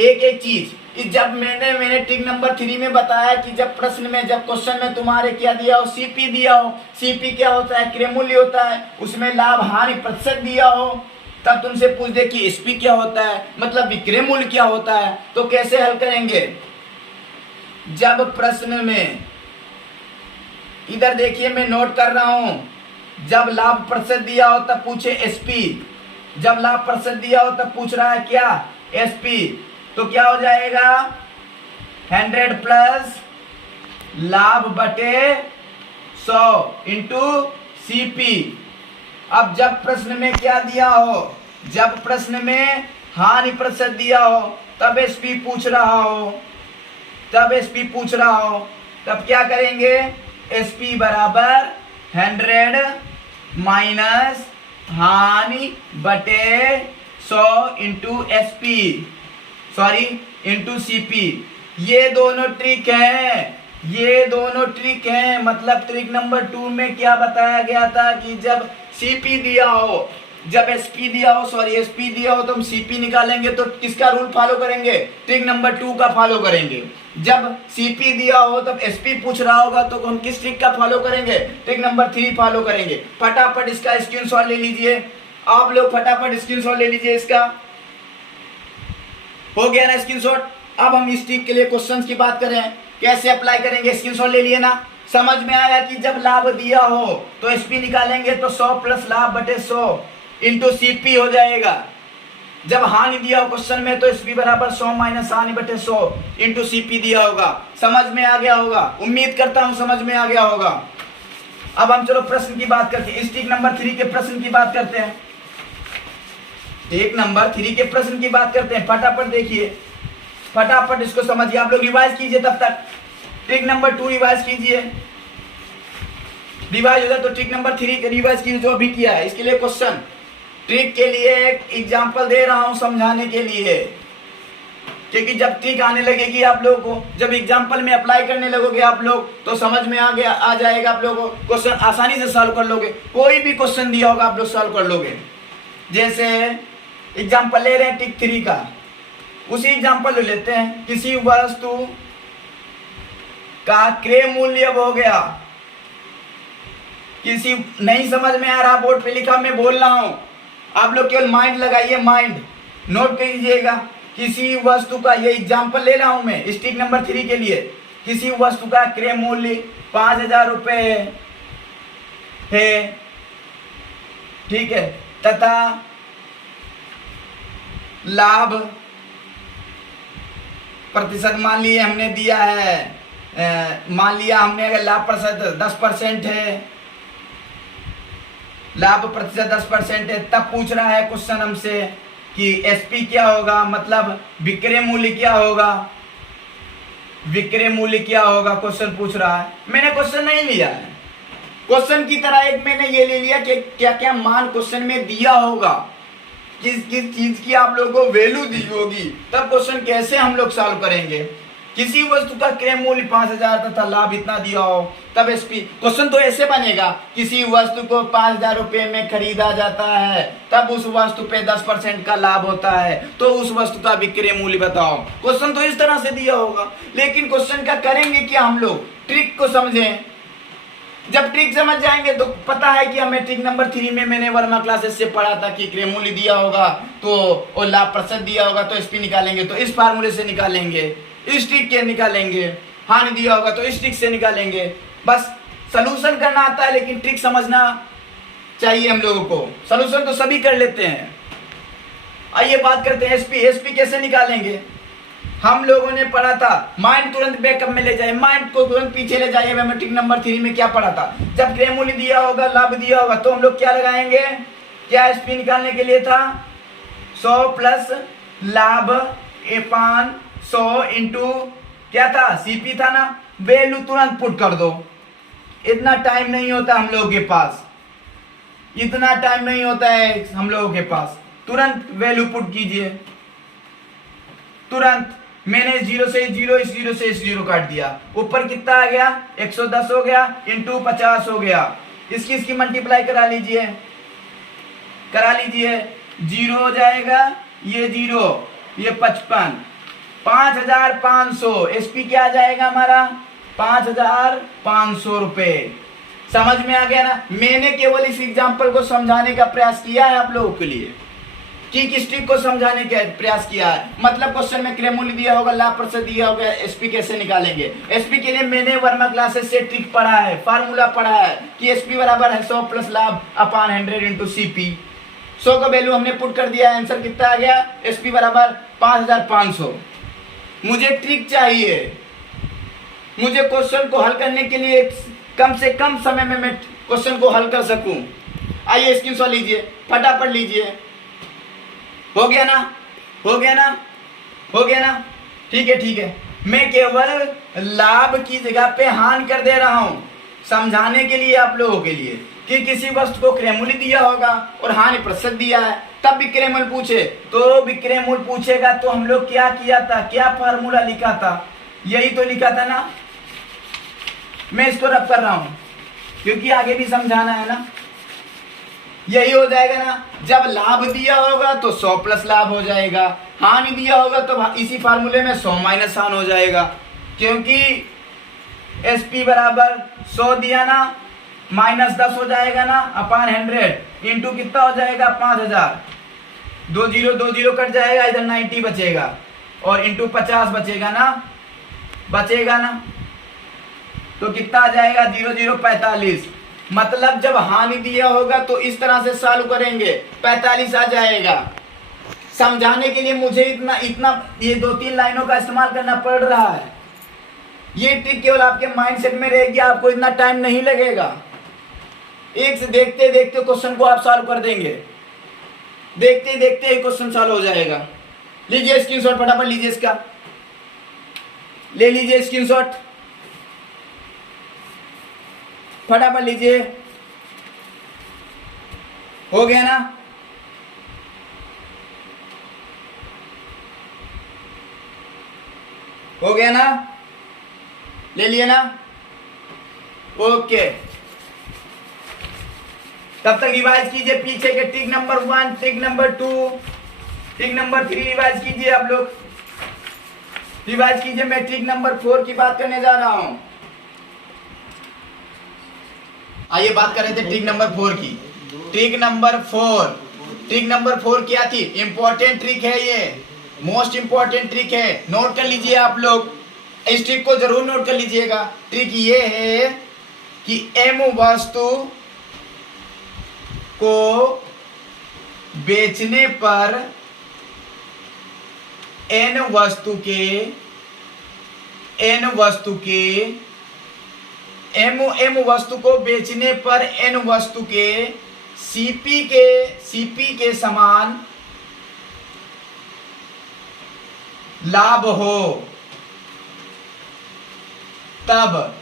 एक एक चीज। जब मैंने ट्रिक नंबर 3 में बताया कि जब प्रश्न में, जब क्वेश्चन में तुम्हारे क्या दिया हो, सीपी दिया हो, सीपी क्या होता है, क्रय मूल्य होता है, उसमें लाभ हानि प्रतिशत दिया हो, तब तुमसे पूछ दे कि एसपी क्या होता है, मतलब विक्रय मूल्य क्या होता है, तो कैसे हल करेंगे। जब प्रश्न में, इधर देखिए मैं नोट कर रहा हूं, जब लाभ प्रतिशत दिया हो तब पूछे एसपी, जब लाभ प्रतिशत दिया हो तब पूछ रहा है क्या, एसपी, तो क्या हो जाएगा 100 प्लस लाभ बटे 100 इंटू सीपी। अब जब प्रश्न में क्या दिया हो, जब प्रश्न में हानि प्रतिशत दिया हो तब एसपी पूछ रहा हो, तब एसपी पूछ रहा हो, तब क्या करेंगे, एसपी बराबर 100 माइनस हानि बटे 100 into SP, sorry into CP. ये दोनों ट्रिक हैं, ये दोनों ट्रिक हैं। मतलब ट्रिक नंबर 2 में क्या बताया गया था कि जब सीपी दिया हो, जब एसपी दिया हो, सॉरी एसपी दिया हो, तो हम सीपी निकालेंगे तो किसका रूल फॉलो करेंगे, ट्रिक नंबर 2 का फॉलो करेंगे। जब सीपी दिया हो तब एसपी पूछ रहा होगा तो हम किस ट्रिक का फॉलो करेंगे, ट्रिक नंबर 3 फॉलो करेंगे। फटाफट इसका स्क्रीनशॉट ले लीजिए, आप लोग फटाफट स्क्रीनशॉट ले लीजिए इसका। हो गया ना स्क्रीनशॉट। अब हम इस ट्रिक के लिए क्वेश्चंस की बात करें, कैसे अप्लाई करेंगे, स्क्रीनशॉट ले लिए ना। समझ में आया कि जब लाभ दिया हो तो एसपी निकालेंगे तो 100 प्लस लाभ बटे 100 इंटू सीपी हो जाएगा। जब हानि दिया हो क्वेश्चन में तो एसपी बराबर 100 माइनस हानि बटे 100 इंटू सीपी दिया होगा। समझ में आ गया होगा, उम्मीद करता हूं समझ में आ गया होगा। अब हम चलो प्रश्न की बात करते हैं, इस ट्रिक नंबर 3 के प्रश्न की बात करते हैं, ट्रिक नंबर 3 के प्रश्न की बात करते हैं। फटाफट देखिए, फटाफट इसको समझिए, आप लोग रिवाइज कीजिए तब तक। ट्रिक नंबर 2 रिवाइज कीजिए, रिवाइज हो जाए तो ट्रिक नंबर 3 रिवाइज कीजिए जो अभी किया है। इसके लिए क्वेश्चन, ट्रिक के लिए एक एग्जांपल दे रहा हूं समझाने के लिए, क्योंकि जब ट्रिक आने लगेगी आप लोगों को, जब एग्जांपल में अप्लाई करने लगोगे आप लोग तो समझ में आ जाएगा आप लोगों को, क्वेश्चन आसानी से सॉल्व कर लोगे। कोई भी क्वेश्चन दिया होगा आप लोग सॉल्व कर लोगे। जैसे एग्जांपल ले रहे हैं ट्रिक 3 का, उसी एग्जांपल लेते हैं। किसी वस्तु का क्रय मूल्य हो गया, किसी नहीं समझ में आ रहा, बोर्ड पे लिखा मैं बोल रहा हूं, आप लोग केवल माइंड लगाइए, माइंड नोट कीजिएगा। किसी वस्तु का, ये एग्जाम्पल ले रहा हूं मैं स्टिक नंबर 3 के लिए, किसी वस्तु का क्रय मूल्य 5,000 रुपए है, ठीक है, तथा लाभ प्रतिशत मान लिए हमने दिया है, मान लिया हमने अगर लाभ प्रतिशत 10% है, लाभ प्रतिशत 10% है, तब पूछ रहा है क्वेश्चन हमसे कि एसपी क्या होगा, मतलब विक्रय मूल्य क्या होगा, विक्रय मूल्य क्या होगा, क्वेश्चन पूछ रहा है। मैंने क्वेश्चन नहीं लिया है, क्वेश्चन की तरह एक मैंने ये ले लिया कि क्या क्या मान क्वेश्चन में दिया होगा, किस किस चीज की आप लोगों को वैल्यू दी होगी, तब क्वेश्चन कैसे हम लोग सॉल्व करेंगे। किसी वस्तु का क्रय मूल्य 5,000 तथा लाभ इतना दिया हो, तब एसपी, क्वेश्चन तो ऐसे बनेगा, किसी वस्तु को 5,000 रुपए में खरीदा जाता है, तब उस वस्तु पे 10% का लाभ होता है, तो उस वस्तु का विक्रय मूल्य बताओ। क्वेश्चन तो इस तरह से दिया होगा, लेकिन क्वेश्चन का करेंगे क्या हम लोग, ट्रिक को समझें। जब ट्रिक समझ जाएंगे तो पता है कि हमें ट्रिक नंबर 3 में मैंने वर्मा क्लासेस से पढ़ा था कि क्रय मूल्य दिया होगा तो और लाभ प्रतिशत दिया होगा तो एसपी निकालेंगे, तो इस फार्मूले से निकालेंगे, इस ट्रिक के निकालेंगे, हानि दिया होगा तो इस ट्रिक से निकालेंगे। बस सलूशन करना आता है, लेकिन ट्रिक समझना चाहिए हम लोगों को। सलूशन तो सभी कर लेते हैं। आइए बात करते हैं एसपी। एसपी कैसे निकालेंगे, हम लोगों ने पढ़ा था, माइंड तुरंत बैकअप में ले जाए, माइंड को तुरंत पीछे ले जाइए। मैं ट्रिक नंबर 3 में क्या पढ़ा था, जब क्रय मूल्य दिया होगा, लाभ दिया होगा, तो हम लोग क्या लगाएंगे, क्या एसपी निकालने के लिए था, 100 प्लस लाभ अपान 100 इंटू क्या था, सीपी था ना, वैल्यू तुरंत पुट कर दो। इतना टाइम नहीं होता हम लोगों के पास, इतना टाइम नहीं होता है हम लोगों के पास, तुरंत वैल्यू पुट कीजिए, तुरंत। मैंने 0 से 0, इस 0 से इस 0 काट दिया, ऊपर कितना आ गया, 110 हो गया, इंटू 50 हो गया, इसकी मल्टीप्लाई करा लीजिए, करा लीजिए, 0 हो जाएगा, ये 0, ये 55, 5,500। एसपी क्या आ जाएगा हमारा, 5,500 रुपए। समझ में आ गया ना। मैंने केवल इस एग्जाम्पल को समझाने का प्रयास किया है आप लोगों के लिए, कि किस ट्रिक को समझाने का प्रयास किया है। मतलब क्वेश्चन में क्रय मूल्य दिया होगा, लाभ प्रतिशत दिया होगा, एसपी कैसे निकालेंगे। एसपी के लिए मैंने वर्मा क्लासेस से ट्रिक पढ़ा है, फार्मूला पढ़ा है कि एसपी बराबर है 100 प्लस लाभ अपान 100 इंटू सीपी। 100 का वैल्यू हमने पुट कर दिया, आंसर कितना आ गया, एसपी बराबर 5,500। मुझे ट्रिक चाहिए, मुझे क्वेश्चन को हल करने के लिए कम से कम समय में मैं क्वेश्चन को हल कर सकूं। आइए स्क्रीनशॉट लीजिए, फटाफट लीजिए। हो गया ना, हो गया ना, हो गया ना, ठीक है, ठीक है। मैं केवल लाभ की जगह पे हानि कर दे रहा हूं, समझाने के लिए आप लोगों के लिए, कि किसी वस्तु को क्रय मूल्य दिया होगा और हानि प्रतिशत दिया है, तब विक्रय मूल्य पूछे, तो विक्रय मूल्य पूछेगा तो हम लोग क्या किया था, क्या फार्मूला लिखा था, यही तो लिखा था ना। मैं इसको रब कर रहा हूं क्योंकि आगे भी समझाना है ना। यही हो जाएगा ना, जब लाभ दिया होगा तो 100 प्लस लाभ हो जाएगा, हानि दिया होगा तो इसी फार्मूले में 100 माइनस हानि हो जाएगा, क्योंकि एसपी बराबर 100 दिया ना, माइनस 10 हो जाएगा ना, अपान 100 इंटू कितना हो जाएगा 5,000, 2 0 कट जाएगा, इधर 90 बचेगा और इंटू 50 बचेगा ना, बचेगा ना, तो कितना आ जाएगा 0 0 45। मतलब जब हानि दिया होगा तो इस तरह से सॉल्व करेंगे, 45 आ जाएगा। समझाने के लिए मुझे इतना ये 2-3 लाइनों का इस्तेमाल करना पड़ रहा है। ये ट्रिक केवल आपके माइंडसेट में रहेगी, आपको इतना टाइम नहीं लगेगा। एक से देखते देखते क्वेश्चन को आप सॉल्व कर देंगे, देखते देखते ही क्वेश्चन सॉल्व हो जाएगा। लीजिए स्क्रीनशॉट, फटाफट लीजिए, इसका ले लीजिए स्क्रीनशॉट, फटाफट लीजिए। हो गया ना, हो गया ना, ले लिए ना, ओके। तब तक रिवाइज कीजिए पीछे के trick number 1, trick number 2, trick number 3 revise कीजिए आप लोग, रिवाइज कीजिए। मैं ट्रिक नंबर 4 की बात करने जा रहा हूं। आइए बात कर रहे थे ट्रिक नंबर 4 की। ट्रिक नंबर 4, ट्रिक नंबर 4 क्या थी, इंपॉर्टेंट ट्रिक है ये, मोस्ट इंपॉर्टेंट ट्रिक है, नोट कर लीजिए आप लोग, इस ट्रिक को जरूर नोट कर लीजिएगा। ट्रिक ये है कि एम वस्तु को बेचने पर एन वस्तु के एम वस्तु को बेचने पर एन वस्तु के सीपी के समान लाभ हो, तब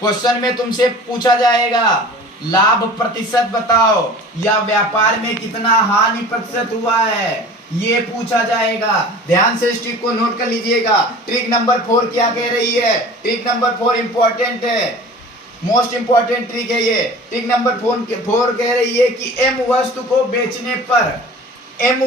क्वेश्चन में तुमसे पूछा जाएगा लाभ प्रतिशत बताओ या व्यापार में कितना हानि प्रतिशत हुआ है, ये पूछा जाएगा। ध्यान से इस ट्रिक को नोट कर लीजिएगा। ट्रिक नंबर 4 क्या कह रही है? ट्रिक नंबर 4 इंपॉर्टेंट है, मोस्ट इंपॉर्टेंट ट्रिक है ये। ट्रिक नंबर 4 कह रही है कि एम वस्तु को बेचने पर एन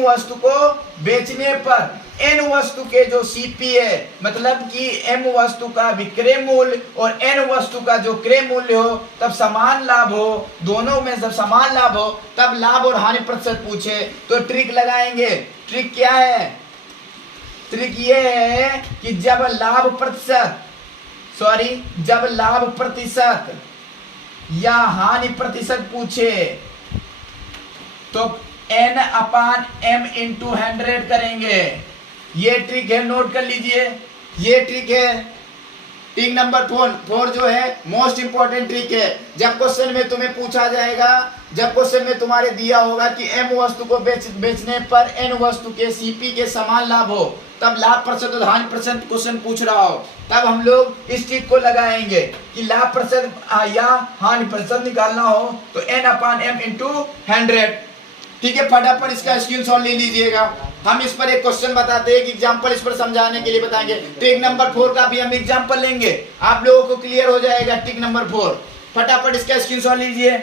वस्तु के जो सीपी है, मतलब कि एम वस्तु का विक्रय मूल्य और एन वस्तु का जो क्रय मूल्य हो तब समान लाभ हो, दोनों में जब समान लाभ हो तब लाभ और हानि प्रतिशत पूछे तो ट्रिक लगाएंगे। ट्रिक क्या है? ट्रिक ये है कि जब लाभ प्रतिशत या हानि प्रतिशत पूछे तो n/m इंटू 100 करेंगे। ये ट्रिक है, नोट कर लीजिए, ये ट्रिक है। ट्रिक नंबर 4 जो है मोस्ट इंपॉर्टेंट ट्रिक है। जब क्वेश्चन में तुम्हें पूछा जाएगा, जब क्वेश्चन में तुम्हारे दिया होगा कि एम वस्तु को बेचने पर एन वस्तु के सीपी के समान लाभ हो, तब लाभ प्रतिशत और हानि प्रतिशत क्वेश्चन पूछ रहा हो, तब हम लोग इस ट्रिक को लगाएंगे कि लाभ प्रतिशत या हानि प्रतिशत निकालना हो तो n/m इंटू 100। ठीक है, फटाफट इसका स्क्रीनशॉट ले लीजिएगा। हम इस पर एक क्वेश्चन बताते हैं कि एग्जांपल इस पर समझाने के लिए बताएंगे। ट्रिक नंबर 4 का भी हम एग्जांपल लेंगे, आप लोगों को क्लियर हो जाएगा। ट्रिक नंबर 4 फटाफट इसका स्क्रीनशॉट लीजिए,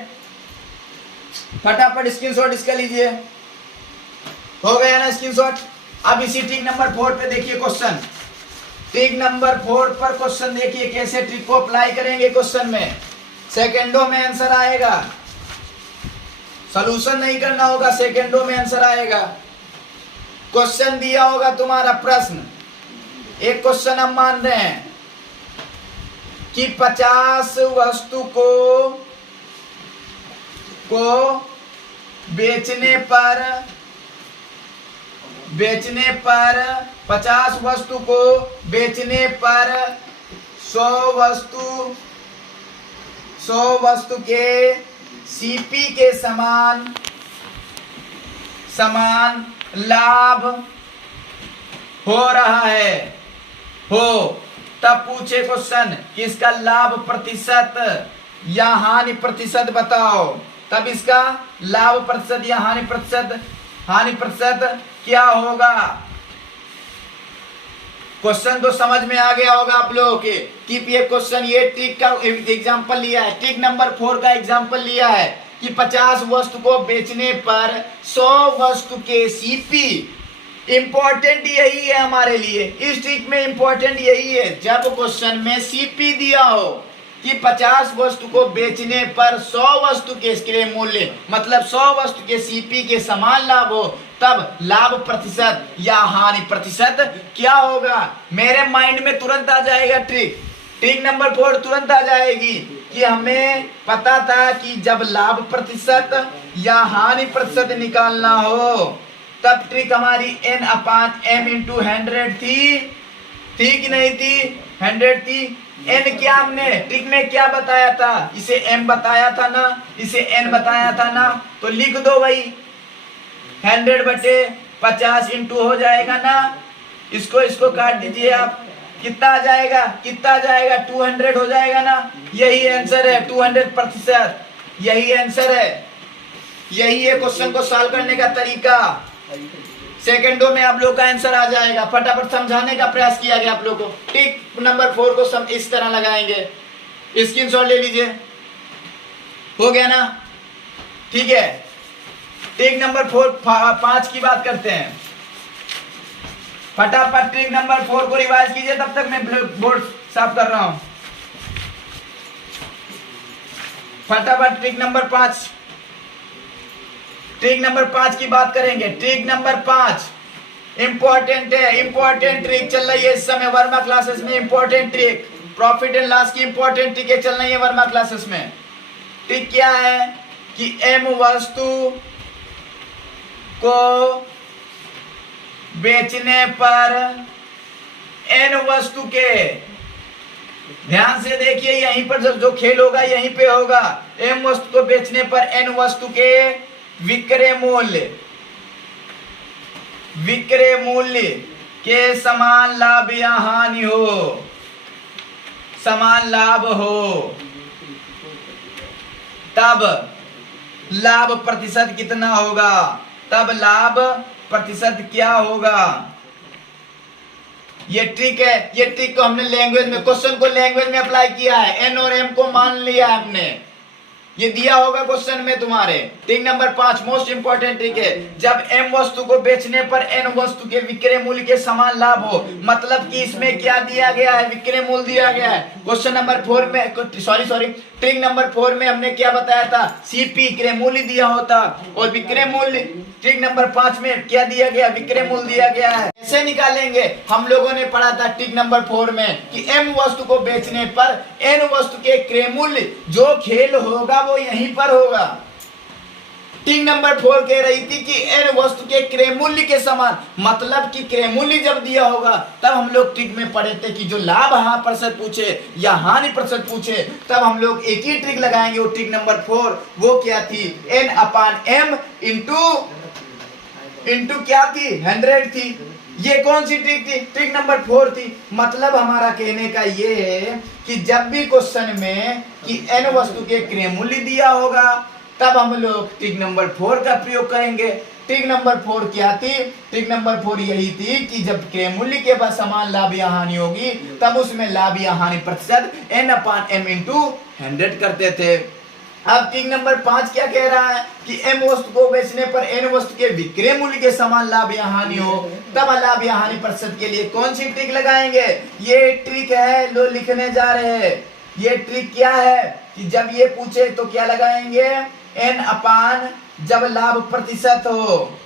फटाफट स्क्रीनशॉट इसका लीजिए। हो गया ना स्क्रीनशॉट? अब इसी ट्रिक नंबर 4 पे देखिए क्वेश्चन। ट्रिक नंबर 4 पर क्वेश्चन देखिए कैसे ट्रिक को अप्लाई करेंगे। क्वेश्चन में सेकेंडों में आंसर आएगा, सॉल्यूशन नहीं करना होगा, सेकेंडों में आंसर आएगा। क्वेश्चन दिया होगा तुम्हारा प्रश्न, एक क्वेश्चन हम मान रहे हैं कि 50 वस्तु को बेचने पर 50 वस्तु को बेचने पर 100 वस्तु के सीपी के समान लाभ हो रहा है तब पूछे क्वेश्चन कि इसका लाभ प्रतिशत या हानि प्रतिशत बताओ। तब इसका लाभ प्रतिशत या हानि प्रतिशत क्या होगा? क्वेश्चन तो समझ में आ गया होगा आप लोगों के कि ये क्वेश्चन, ये ट्रिक का एग्जांपल लिया है, ट्रिक नंबर 4 का एग्जांपल लिया है कि 50 वस्तु को बेचने पर 100 वस्तु के सीपी। इंपॉर्टेंट यही है हमारे लिए, इस ट्रिक में इंपॉर्टेंट यही है जब क्वेश्चन में सीपी दिया हो कि 50 वस्तु को बेचने पर 100 वस्तु के क्रय मूल्य, मतलब 100 वस्तु के सीपी के समान लाभ हो, तब लाभ प्रतिशत या हानि प्रतिशत क्या होगा? मेरे माइंड में तुरंत आ जाएगा ट्रिक नंबर 4 तुरंत आ जाएगी कि हमें पता था कि जब लाभ प्रतिशत या हानि प्रतिशत निकालना हो तब ट्रिक हमारी n/m इंटू 100 थी कि नहीं थी? 100 थी। n क्या हमने ट्रिक में क्या बताया था? इसे m बताया था ना, इसे n बताया था ना, तो लिख दो भाई 100/50 इंटू हो जाएगा ना, इसको काट दीजिए आप, कितना आ जाएगा? 200 हो जाएगा ना। यही आंसर है, 200%। यही आंसर है, यही है क्वेश्चन को सॉल्व करने का तरीका। सेकंडों में आप लोग का आंसर आ जाएगा। फटाफट समझाने का प्रयास किया गया आप लोग को। ट्रिक नंबर 4 को इस तरह लगाएंगे, स्क्रीनशॉट ले लीजिए। हो गया ना? ठीक है, ट्रिक नंबर 5 की बात करते हैं। फटाफट ट्रिक नंबर 4 को रिवाइज कीजिए, तब तक मैं बोर्ड साफ कर रहा हूं। फटाफट ट्रिक नंबर 5 की बात करेंगे। ट्रिक नंबर 5 इंपॉर्टेंट है, इंपॉर्टेंट ट्रिक चल रही है इस समय वर्मा क्लासेस में। Important trick, profit and loss की इंपॉर्टेंट ट्रिक चल रही है वर्मा क्लासेस में। ट्रिक क्या है कि एम वस्तु को बेचने पर एन वस्तु के, ध्यान से देखिए, यहीं पर जो खेल होगा यहीं पे होगा। एम वस्तु को बेचने पर एन वस्तु के विक्रय मूल्य के समान लाभ या हानि हो, समान लाभ हो, तब लाभ प्रतिशत कितना होगा, तब लाभ प्रतिशत क्या होगा। ये ट्रिक है, ये ट्रिक को हमने लैंग्वेज में, क्वेश्चन को लैंग्वेज में अप्लाई किया है। एन और एम को मान लिया हमने, ये दिया होगा क्वेश्चन में तुम्हारे। Trick number 5 most important trick है। जब एम वस्तु को बेचने पर एन वस्तु के विक्रय मूल्य के समान लाभ हो, मतलब कि इसमें क्या दिया गया है, विक्रय मूल्य दिया गया है। क्वेश्चन नंबर 4 में, सॉरी ट्रिक नंबर 4 में हमने क्या बताया था, सीपी क्रय मूल्य दिया होता, और विक्रय मूल्य ट्रिक नंबर 5 में क्या दिया गया, विक्रय मूल्य दिया गया है। कैसे निकालेंगे, हम लोगों ने पढ़ा था ट्रिक नंबर 4 में कि एम वस्तु को बेचने पर एन वस्तु के क्रय मूल्य, जो खेल होगा वो यहीं पर होगा। ट्रिक नंबर 4 कह रही थी कि एन वस्तु के क्रय मूल्य के समान, मतलब कि क्रय मूल्य जब दिया होगा तब हम लोग ट्रिक में पढ़े थे कि जो लाभ प्रतिशत पूछे या हानि प्रतिशत पूछे तब हम लोग एक ही ट्रिक लगाएंगे। वो ट्रिक नंबर 4 वो क्या थी, एन अपान एम इंटू क्या थी, 100 थी। ये कौन सी ट्रिक थी, ट्रिक नंबर 4 थी। मतलब हमारा कहने का ये है कि जब भी क्वेश्चन में कि एन वस्तु के क्रय मूल्य दिया होगा तब हम लोग ट्रिक नंबर 4 का प्रयोग करेंगे। ट्रिक नंबर 4 क्या थी, ट्रिक नंबर 4 यही थी कि जब क्रय मूल्य के बाद समान लाभ या हानि होगी तब उसमें लाभ या हानि प्रतिशत एन अपान एम इंटू 100 करते थे। अब ट्रिक नंबर 5 क्या कह रहा है कि एम वस्तु को बेचने पर एन वस्तु के विक्रय मूल्य के समान लाभ या हानि हो, तब लाभ या हानि प्रतिशत के लिए कौन सी ट्रिक लगाएंगे। ये ट्रिक है, लो लिखने जा रहे हैं। ये ट्रिक क्या है कि जब ये पूछे तो क्या लगाएंगे, एन अपान, जब लाभ प्रतिशत हो,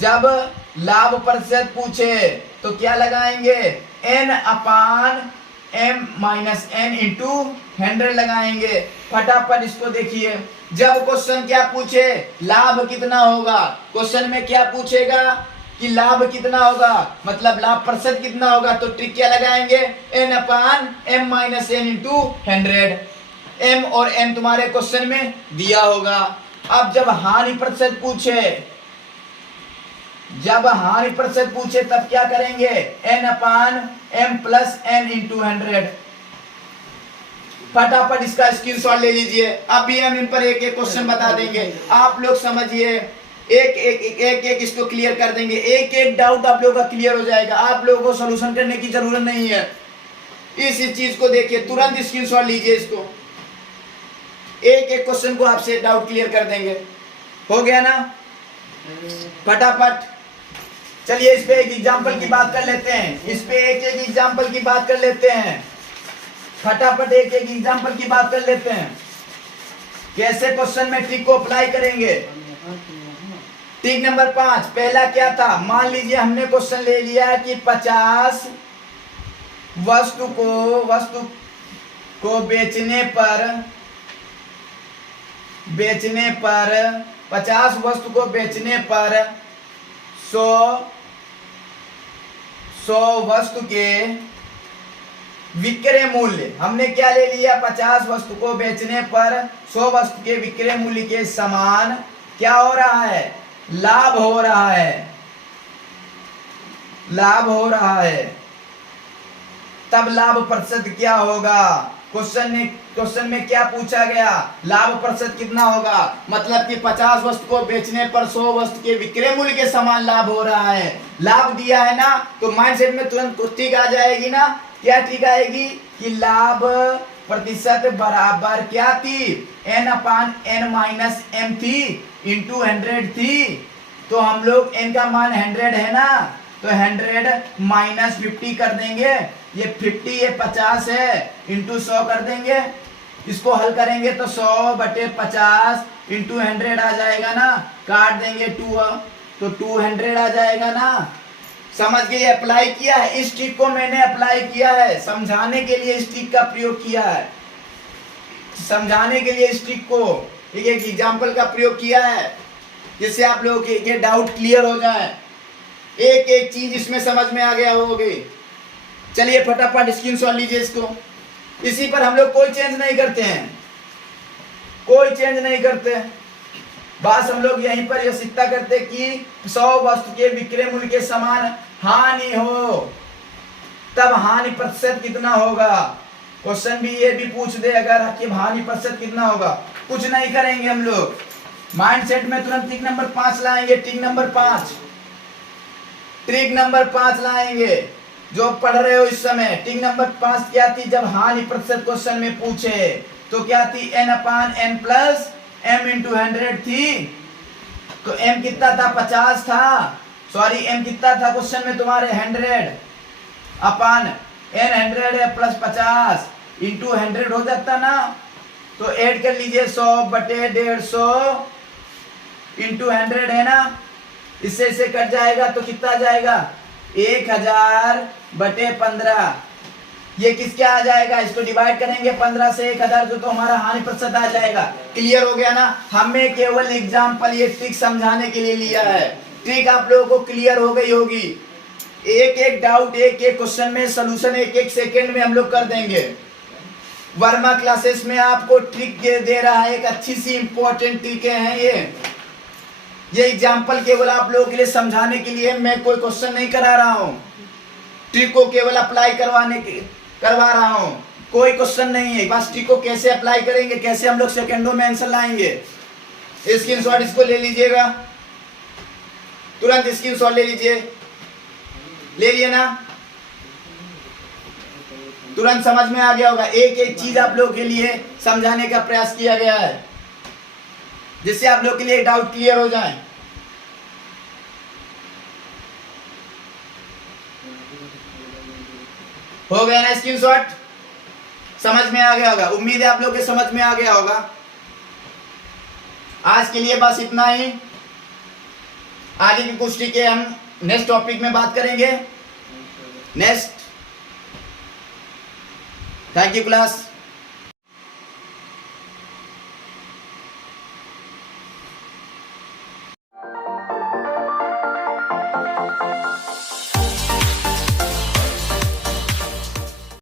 जब लाभ प्रतिशत पूछे तो क्या लगाएंगे, N upon M minus N into 100 लगाएंगे। फटाफट इसको देखिए, जब क्वेश्चन क्या पूछे, लाभ कितना होगा, क्वेश्चन में क्या पूछेगा कि लाभ कितना होगा, मतलब लाभ प्रतिशत कितना होगा, तो ट्रिक क्या लगाएंगे, N upon M minus N into 100। M और एन तुम्हारे क्वेश्चन में दिया होगा। अब जब हानि प्रतिशत पूछे, जब हानि प्रतिशत पूछे तब क्या करेंगे, N upon M plus N into 100। फटाफट इसका स्क्रीनशॉट ले लीजिए। अभी हम इन पर एक एक क्वेश्चन बता देंगे, आप लोग समझिए, एक इसको क्लियर कर देंगे। एक एक डाउट आप लोगों का क्लियर हो जाएगा, आप लोगों को सॉल्यूशन करने की जरूरत नहीं है। इस चीज को देखिए, तुरंत स्क्रीनशॉट लीजिए इसको। एक एक क्वेश्चन को आपसे डाउट क्लियर कर देंगे। हो गया ना, फटाफट चलिए इस पे एक एग्जांपल की बात कर लेते हैं। इस पे एक एक एग्जांपल की बात कर लेते हैं। फटाफट एक एक एग्जांपल की बात कर लेते हैं, कैसे क्वेश्चन में ट्रिक को अप्लाई करेंगे। ट्रिक नंबर 5 पहला क्या था, मान लीजिए हमने क्वेश्चन ले लिया कि 50 वस्तु को बेचने पर 50 वस्तु को बेचने पर 100 वस्तु के विक्रय मूल्य, हमने क्या ले लिया, 50 वस्तु को बेचने पर 100 वस्तु के विक्रय मूल्य के समान क्या हो रहा है, लाभ हो रहा है, लाभ हो रहा है, तब लाभ प्रतिशत क्या होगा। क्वेश्चन में क्या पूछा गया, लाभ प्रतिशत कितना होगा, मतलब कि 50 वस्तु को बेचने पर 100 वस्तु के विक्रय मूल्य के समान लाभ हो रहा है। लाभ दिया है ना, तो माइंडसेट में तुरंत ट्रिक आ जाएगी ना। क्या ट्रिक आएगी कि लाभ प्रतिशत बराबर क्या थी, एन अपान एन माइनस एम थी इंटू 100 थी। तो हम लोग एन का मान 100 है ना, तो 100 माइनस 50 कर देंगे, ये 50 ये 50 है, इंटू 100 कर देंगे। इसको हल करेंगे तो 100/50 इंटू 100 आ जाएगा ना, काट देंगे 2 तो 200 आ जाएगा ना। समझ गए? अप्लाई किया है, इस ट्रिक को मैंने अप्लाई किया है, समझाने के लिए इस ट्रिक का प्रयोग किया है, समझाने के लिए इस ट्रिक को, ठीक है, एग्जाम्पल का प्रयोग किया है, जिससे आप लोगों के डाउट क्लियर हो जाए, एक एक चीज इसमें समझ में आ गया होगी। चलिए फटाफट स्क्रीनशॉट लीजिए इसको। इसी पर हम लोग कोई चेंज नहीं करते हैं, कोई चेंज नहीं करते, बस हम लोग यहीं पर यह सिद्ध करते कि 100 वस्तु के विक्रय मूल्य के समान हानि हो, तब हानि प्रतिशत कितना होगा। क्वेश्चन भी ये भी पूछ दे अगर कि हानि प्रतिशत कितना होगा, कुछ नहीं करेंगे हम लोग, माइंडसेट में तुरंत ट्रिक नंबर 5 लाएंगे। ट्रिक नंबर 5, ट्रिक नंबर 5 लाएंगे जो पढ़ रहे हो इस समय। ट्रिक नंबर 5 क्या थी? जब हानि प्रतिशत क्वेश्चन में पूछे तो क्या थी? n/n प्लस m इंटू 100 थी। तो m कितना था? 50 था, सॉरी m कितना था क्वेश्चन में तुम्हारे? 100 अपन n 100 है प्लस 50 इंटू 100 हो जाता ना। तो ऐड कर लीजिए 100/150 इंटू 100 है ना, इससे इसे कट जाएगा तो कितना आ जाएगा? 1000/15। ये किसके आ जाएगा? इसको डिवाइड करेंगे 15 से 1000 तो हमारा हानि प्रतिशत आ जाएगा। क्लियर हो गया ना? हमने केवल एग्जाम्पल ये ट्रिक समझाने के लिए लिया है। ट्रिक आप लोगों को क्लियर हो गई होगी। एक एक डाउट, एक एक क्वेश्चन में सलूशन एक एक सेकेंड में हम लोग कर देंगे। वर्मा क्लासेस में आपको ट्रिक दे रहा है, एक अच्छी सी इंपॉर्टेंट ट्रिक है ये एग्जाम्पल केवल आप लोगों के लिए समझाने के लिए, मैं कोई क्वेश्चन नहीं करा रहा हूँ, ट्रिक को केवल अप्लाई करवा रहा हूँ, कोई क्वेश्चन नहीं है। बस ट्रिक को कैसे अप्लाई करेंगे, कैसे हम लोग सेकंडों में आंसर लाएंगे। स्क्रीनशॉट इसको ले लीजिएगा, तुरंत स्क्रीनशॉट ले लीजिए, ले लिए ना? तुरंत समझ में आ गया होगा। एक एक चीज आप लोगों के लिए समझाने का प्रयास किया गया है, जिससे आप लोग के लिए डाउट क्लियर हो जाए। हो गया ना स्क्रीनशॉट? समझ में आ गया होगा, उम्मीद है आप लोग के समझ में आ गया होगा। आज के लिए बस इतना ही, आगे की कुछ ट्रिकें हम नेक्स्ट टॉपिक में बात करेंगे। Next, thank you class.